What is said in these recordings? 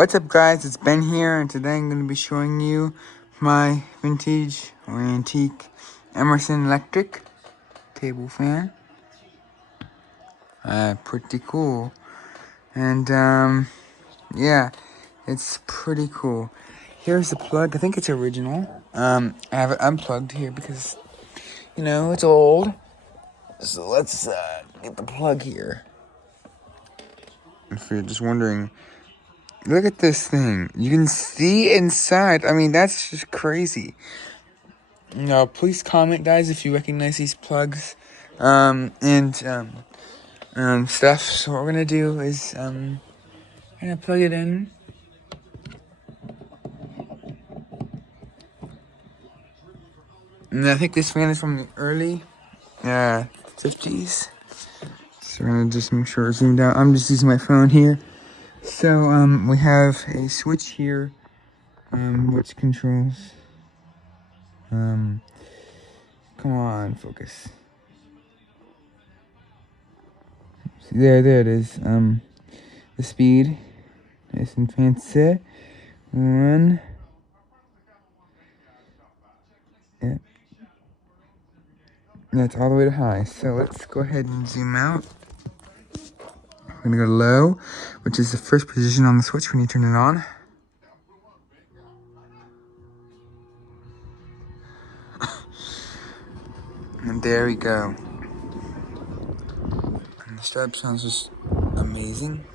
What's up, guys? It's Ben here, and today I'm going to be showing you my vintage or antique Emerson Electric table fan. Pretty cool. And yeah, it's pretty cool. Here's the plug. I think it's original. I have it unplugged here because it's old. So let's get the plug here. If you're just wondering, look at this thing. You can see inside. I mean, that's just crazy. Please comment, guys, if you recognize these plugs and stuff. So what we're gonna do is gonna plug it in. And I think this fan is from the early 50s. So we're gonna just make sure it's zoomed out. I'm just using my phone here. So we have a switch here which controls come on, focus. See, there it is. The speed, nice and fancy. One. Yeah. And that's all the way to high. So let's go ahead and zoom out. We're gonna go to low, which is the first position on the switch when you turn it on. And there we go. And the startup sounds just amazing.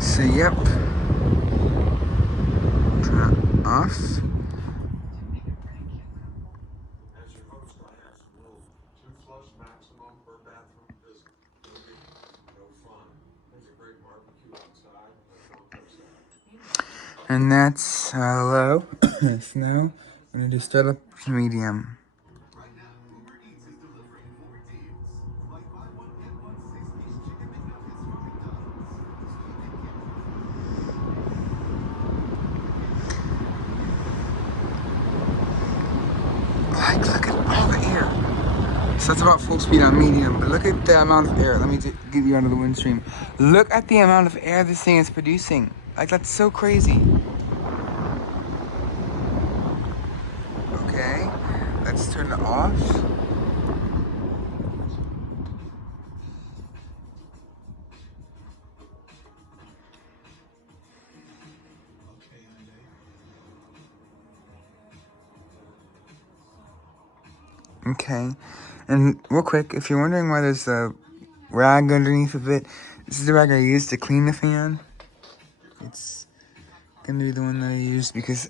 So yep. Turn it off. And that's low. So now I'm gonna do startup medium. Like, look at all the air. So that's about full speed on medium, but look at the amount of air. Let me get you out of the wind stream. Look at the amount of air this thing is producing. Like, that's so crazy. Okay, let's turn it off. Okay, and real quick, if you're wondering why there's a rag underneath of it, this is the rag I used to clean the fan. It's gonna be the one that I used because,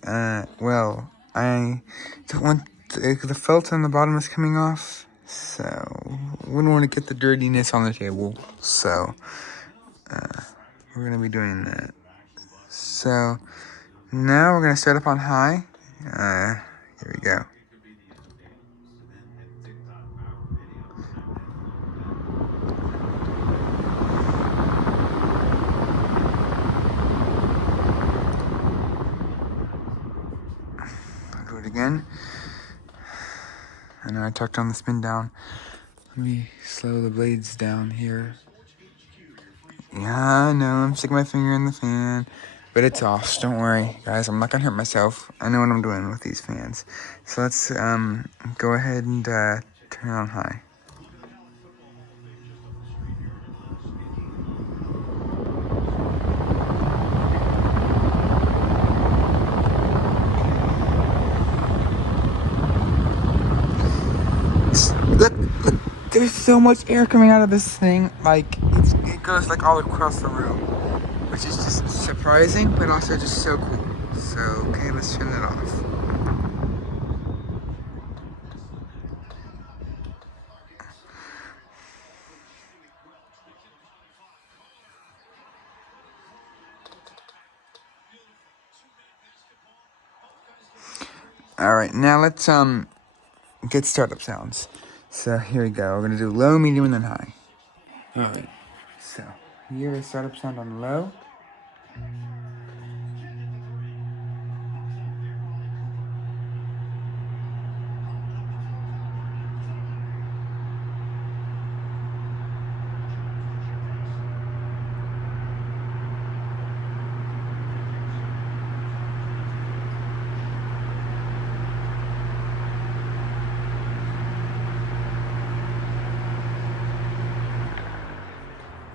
well, I don't want the felt on the bottom is coming off, so wouldn't want to get the dirtiness on the table. So we're gonna be doing that. So now we're gonna start up on high. Here we go. I'll do it again. I know I tucked on the spin down. Let me slow the blades down here. Yeah, I know, I'm sticking my finger in the fan, but it's off, so don't worry, guys, I'm not gonna hurt myself. I know what I'm doing with these fans. So let's go ahead and turn it on high. Look, there's so much air coming out of this thing, like, it goes like all across the room, which is just surprising, but also just so cool. So, okay, let's turn it off. Alright, now let's get startup sounds. So here we go. We're gonna do low, medium, and then high. Alright. So here is startup sound on low.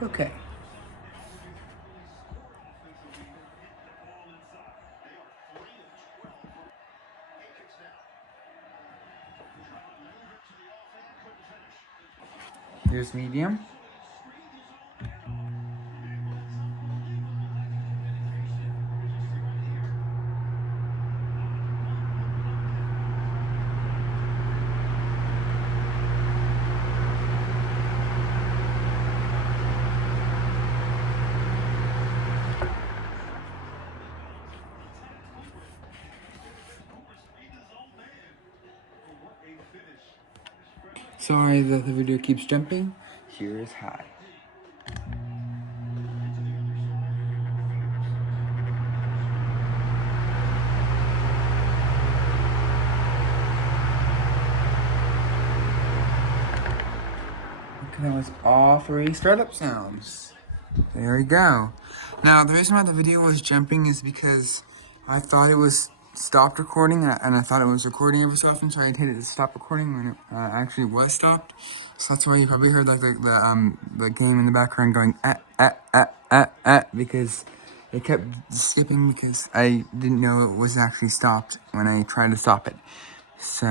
okay. Here's medium. Sorry that the video keeps jumping. Here is high. Okay, that was all 3 startup sounds. There we go. Now, the reason why the video was jumping is because I thought it was stopped recording, and I thought it was recording every so often, so I hit it to stop recording when it actually was stopped. So that's why you probably heard like the game in the background going because it kept skipping because I didn't know it was actually stopped when I tried to stop it. So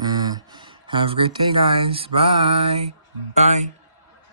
have a great day, guys. Bye. Bye.